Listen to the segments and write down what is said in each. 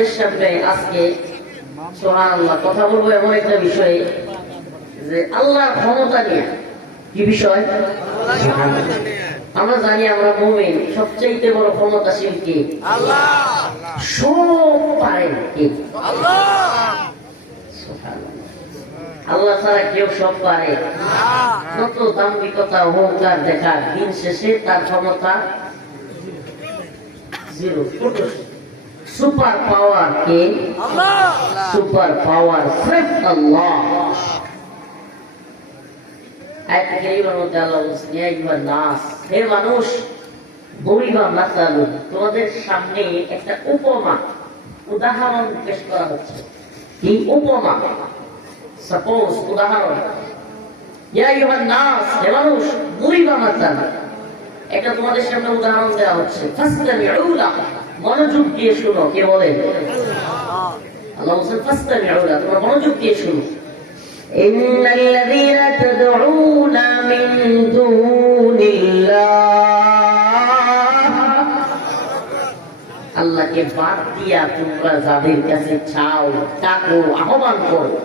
আপনাদের সামনে আজকে সুবহানাল্লাহ কথা বলব এমন একটা বিষয়ে যে ক্ষমতা নিয়ে। কি বিষয়? আমরা জানি আমরা সবচেয়ে বড় ক্ষমতাশীল কে? আল্লাহ ছাড়া কেউ সব পারে দাম্ভিকতা অহংকার দেখা দিন শেষে তার ক্ষমতা জিরো সুপার পাওয়ার কে সুপার পাওয়ার স্রেফ আল্লাহ আয়াত কারিমার মধ্যে আল্লাহ বলছেন ইয়া আইয়ুহান নাস হে মানুষ বলিবা মাসালু তোমাদের সামনে একটা উপমা উদাহরণ পেশ করা হচ্ছে কি উপমা সাপোজ উদাহরণ ইয়া আইয়ুহান নাস হে মানুষ বলিবা মাসালু এটা তোমাদের সামনে উদাহরণ দেওয়া হচ্ছে মনোযোগ দিয়ে শুনো কে বলে আল্লাহ বলছেন ফাসতামিউ লাহু তোমরা মনোযোগ দিয়ে শুনো إن الذين تدعون من دون الله আল্লাহকে বাদ দিয়া তোমরা যাদের কাছে চাও ডাকো আহ্বান করো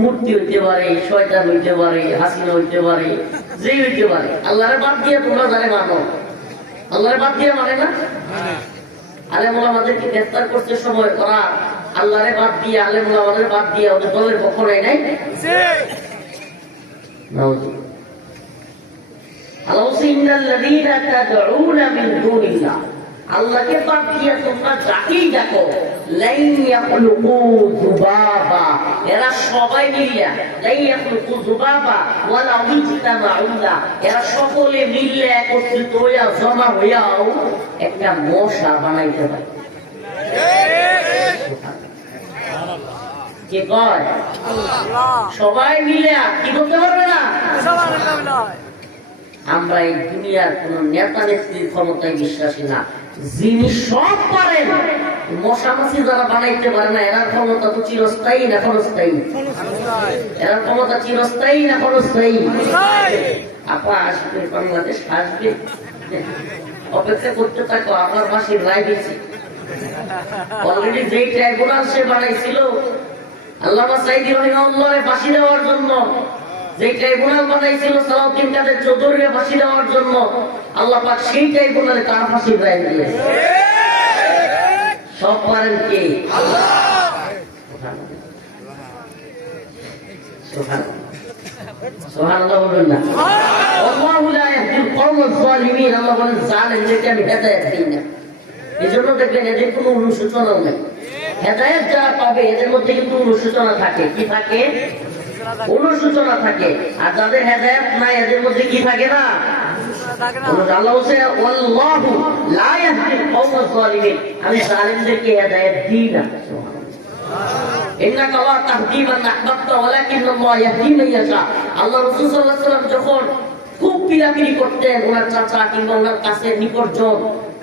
মূর্তি হইতে পারে শয়তান হইতে পারে হাসিনা হইতে পারে যে হইতে পারে আল্লাহরে বাদ দিয়া তোমরা যারে মানো আল্লাহরে বাদ দিয়ে মানে না? আলে মোলা আমাদেরকে গ্রেফতার করতে সময় ওরা আল্লাহরে বাদ দিয়ে আলে মোলা আমাদের বাদ দিয়ে ওদের দলের পক্ষ নেয় নাই। আল্লাহ "ইন্নাল্লাযীনা তাদউনা মিন দুনিল্লাহ" আল্লাহকে বাদ তোমরা যাকেই এরা সবাই মিলিয়া এরা সকলে একত্রিত হইয়া, জমা একটা কে সবাই মিলে কি করতে পারবে না? আমরা এই দুনিয়ার কোন নেতা নেত্রীর ক্ষমতায় বিশ্বাসী না। যিনি সব পারেন মশামাছি যারা বানাইতে পারে না এরা ক্ষমতা তো চিরস্থায়ী না ক্ষণস্থায়ী? এরা ক্ষমতা চিরস্থায়ী না ক্ষণস্থায়ী? আপা, আসবে, বাংলাদেশ আসবে। অপেক্ষা করতে থাকো, আমার মাসির রায় দিয়েছে। অলরেডি যে ট্রাইব্যুনাল সে বানাইছিল আল্লাহ সাইদি রহিমাউল্লাহরে ফাঁসি দেওয়ার জন্য যে ট্রাইব্যুনাল বানাইছিল সালাউদ্দিন কাদের চৌধুরীকে ফাঁসি দেওয়ার জন্য আল্লাহ পাক সেই ট্রাইব্যুনালে তার ফাঁসির রায় দিয়েছে। সব পারেন কে? না। আল্লাহু আমি এদের কোনো নেই। পাবে, এদের থাকে? কি থাকে? থাকে। আর যাদের হেদায়েত নাই এদের মধ্যে কি থাকে না? আল্লাহ বলছে ওয়াল্লাহু লা ইয়াহদিল কওমাল যালিমিন আমি জালেমদেরকে হেদায়েত দিই না। ইন্নাকা লা তাহদি মান আহবাবতা ওয়ালাকিন আল্লাহ ইয়াহদি মান ইয়াশা। আল্লাহ রাসূল সাল্লাল্লাহু আলাইহি ওয়াসাল্লাম যখন খুব পিরাপিরি করতেন ওনার চাচা কিংবা ওনার কাছে নিকটজন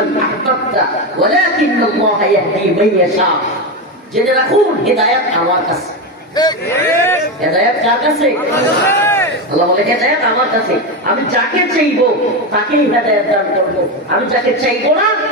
মান আহবাবতা ولكن الله يهدي من يشاء জেনে রাখুন, হিদায়াত আমার কাছে। হেদায়াত কার কাছে? আল্লাহ বলে, হেদায়াত আমার কাছে। আমি যাকে চাইব, তাকেই হেদায়াত দান করব। আমি যাকে চাইব না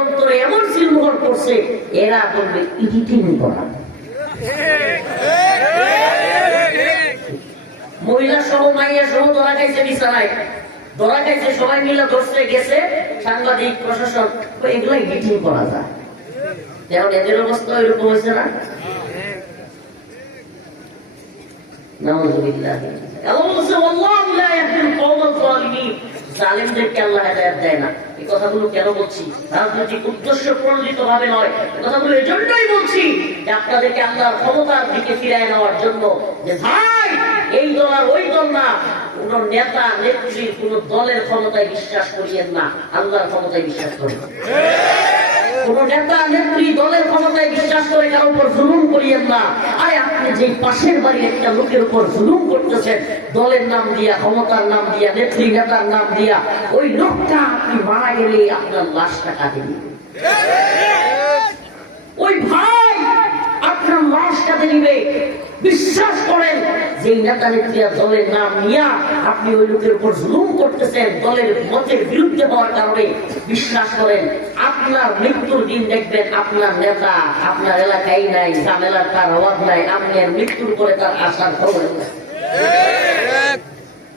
অন্তরে এমন সিলমোহর করছে, এরা বলবে ইডিটিং করা মহিলা সহ, মাইয়া সহ ধরা খাইছে বিছানায়। ধরা খাইছে, সবাই মিলে ধরছে, গেছে। সাংবাদিক প্রশাসন এগুলো ইডিটিং করা যায়? যেমন এদের অবস্থা এরকম হয়েছে না? نعوذ بالله اللهم صل والله لا يهدي القوم الظالمين জালেমদেরকে আল্লাহ হেদায়েত দেয় না। এই কথাগুলো কেন বলছি? রাজনৈতিক উদ্দেশ্য প্রণোদিত ভাবে নয়। এই কথাগুলো এজন্যই বলছি যে আপনাদেরকে আল্লাহর ক্ষমতার দিকে ফিরায় নেওয়ার জন্য যে ভাই, এই দল আর ওই দল না। কোন নেতা নেত্রীর কোন দলের ক্ষমতায় বিশ্বাস করিয়েন না। আল্লাহর ক্ষমতায় বিশ্বাস করেন। কোন নেতা, নেত্রী দলের ক্ষমতায় বিশ্বাস করে কারোর উপর জুলুম করিয়েন না। আরে আপনি যে পাশের বাড়ির একটা লোকের উপর জুলুম করতেছেন দলের নাম দিয়া, ক্ষমতার নাম দিয়া নেত্রী নেতার নাম দিয়া, ওই লোকটা আপনি মারা গেলে আপনার লাশটা কাটে দিবে। ওই ভাই আপনার লাশ কাটে দিবে। বিশ্বাস করেন যে নেতা নেত্রীরা দলের নাম নিয়া আপনি ওই লোকের উপর জুলুম করতেছেন, দলের মতের বিরুদ্ধে হওয়ার কারণে, বিশ্বাস করেন, আপনার মৃত্যুর দিন দেখবেন আপনার নেতা আপনার এলাকায় নাই ঝামেলার এলাকার অভাব নাই আপনার মৃত্যুর করে তার আশার খবর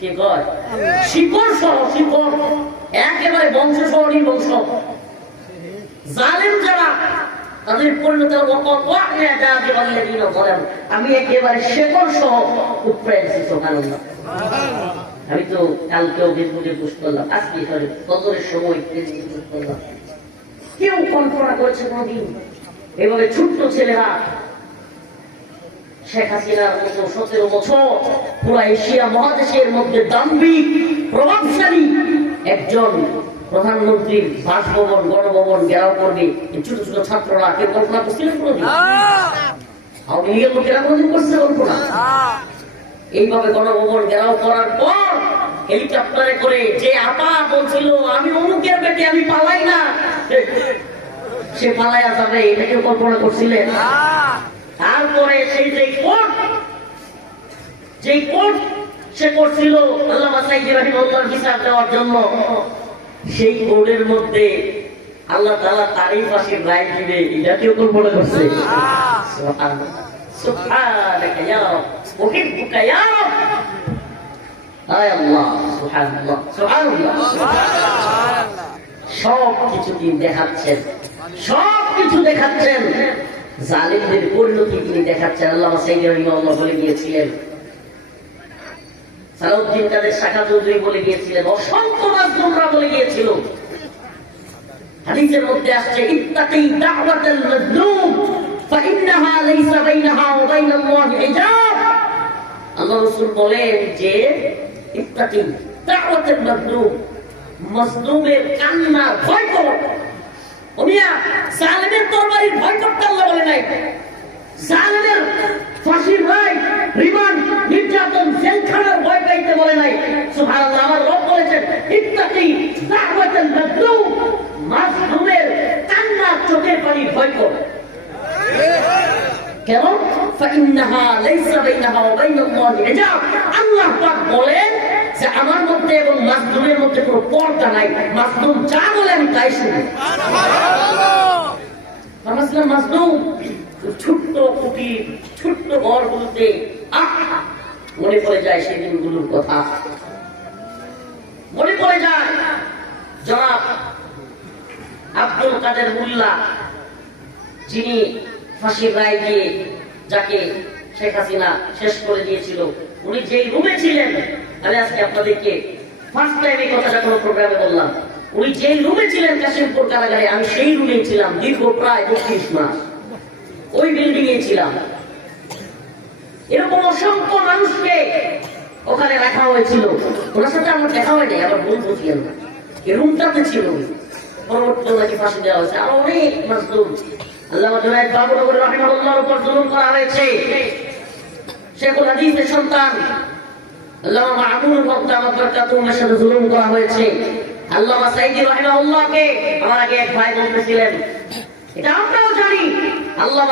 কি সহ একেবারে বংশ বংশ। যারা, তাদের পরিণত আমি একেবারে শেকড় সহ সুবহানাল্লাহ। আমি তো কালকেও ফেসবুকে পোস্ট করলাম। আজকে সরি বছরের সময় করলাম। কেউ কল্পনা করেছে কোনদিন? এভাবে ছোট্ট ছেলেরা শেখ হাসিনার মতো সতেরো বছর পুরো এশিয়া মহাদেশের মধ্যে দাম্ভিক প্রভাবশালী একজন প্রধানমন্ত্রীর বাসভবন গণভবন ঘেরাও করবে ছোট ছোট ছাত্ররা। কেউ কল্পনা করছিলেন আওয়ামী লীগের লোকেরা কোনোদিন করছে কল্পনা? এইভাবে গণভবন ঘেরাও করার পর হেলিকপ্টারে করে যে আপা বলছিল আমি অমুকের বেটে আমি পালাই না। সে পালাইয়া যাবে এটা কেউ কল্পনা করছিলেন। যে কোর্ট, সে করছিল আল্লাহ সাইদি বিচার দেওয়ার জন্য। সেই কোর্টের মধ্যে আল্লাহ তাআলা তারই পাশে রায় দিবে এটা কেউ কল্পনা করছে। আল্লাহ সব কিছু তিনি দেখাচ্ছেন দেখাচ্ছেন। জালিমদের পরিণতি তিনি দেখাচ্ছেন আল্লাহ বলে গিয়েছিলেন। সালাউদ্দিন কাদের শাখা চৌধুরী বলে গিয়েছিলেন, অসংখ্য মাজলুমরা বলে গিয়েছিল। হাদিসের মধ্যে আসছে, ইত্তাকি দাওয়াতাল মাজলুম ফাইন্নাহা লাইসা বাইনাহা ওয়া হিজাব। রাসূল বলেন যে, ইত্তাকি দাওয়াতাল মাজলুম মাজলুমের কান্না ভয় করো। ওমিয়া জালেমের তরবারির ভয় করতে আল্লাহ বলে নাই। জালেমের ফাঁসির ভয় রিমান্ড নির্যাতন জেলখানার ভয় পাইতে বলে নাই। সুবহানাল্লাহ, আমার রব বলেছেন, ইত্তাকি দাওয়াতাল মাজলুম মাজলুমের কান্না পানি ভয় কর। কেন? ফাইন্নাহা লাইসা বাইনাহা ওয়া বাইনাল্লাহি হিজাব। আল্লাহ পাক বলেন যে আমার মধ্যে এবং মাজলুমের মধ্যে কোনো পর্দা নাই। মাজলুম যা বলে আমি তাই শুনি ভাবছিলাম মাজলুম ছোট্ট কুটি ছোট্ট আহ মনে পড়ে যায় সেই দিনগুলোর কথা। মনে পড়ে যায়, জনাব আব্দুল কাদের মোল্লা, যিনি ফাঁসির রায় দিয়ে যাকে শেখ হাসিনা শেষ করে দিয়েছিল, উনি যেই রুমে ছিলেন, আমি আজকে আপনাদেরকে ফার্স্ট টাইম এই কথাটা কোনো প্রোগ্রামে বললাম, উনি যেই রুমে ছিলেন কাশিমপুর কারাগারে, আমি সেই রুমে ছিলাম দীর্ঘ প্রায় বত্রিশ মাস। ওই বিল্ডিং এ ছিলাম। এরকম অসংখ্য মানুষকে ওখানে রাখা হয়েছিল। ওনার সাথে আমার দেখা হয় নাই আবার ভুল না এই রুমটাতে ছিল। আল্লাহ করা হয়েছে। বরকাতুহুমের সাথে আমার বলতেছিলেন, এটা আমরাও জানি। টার্গেট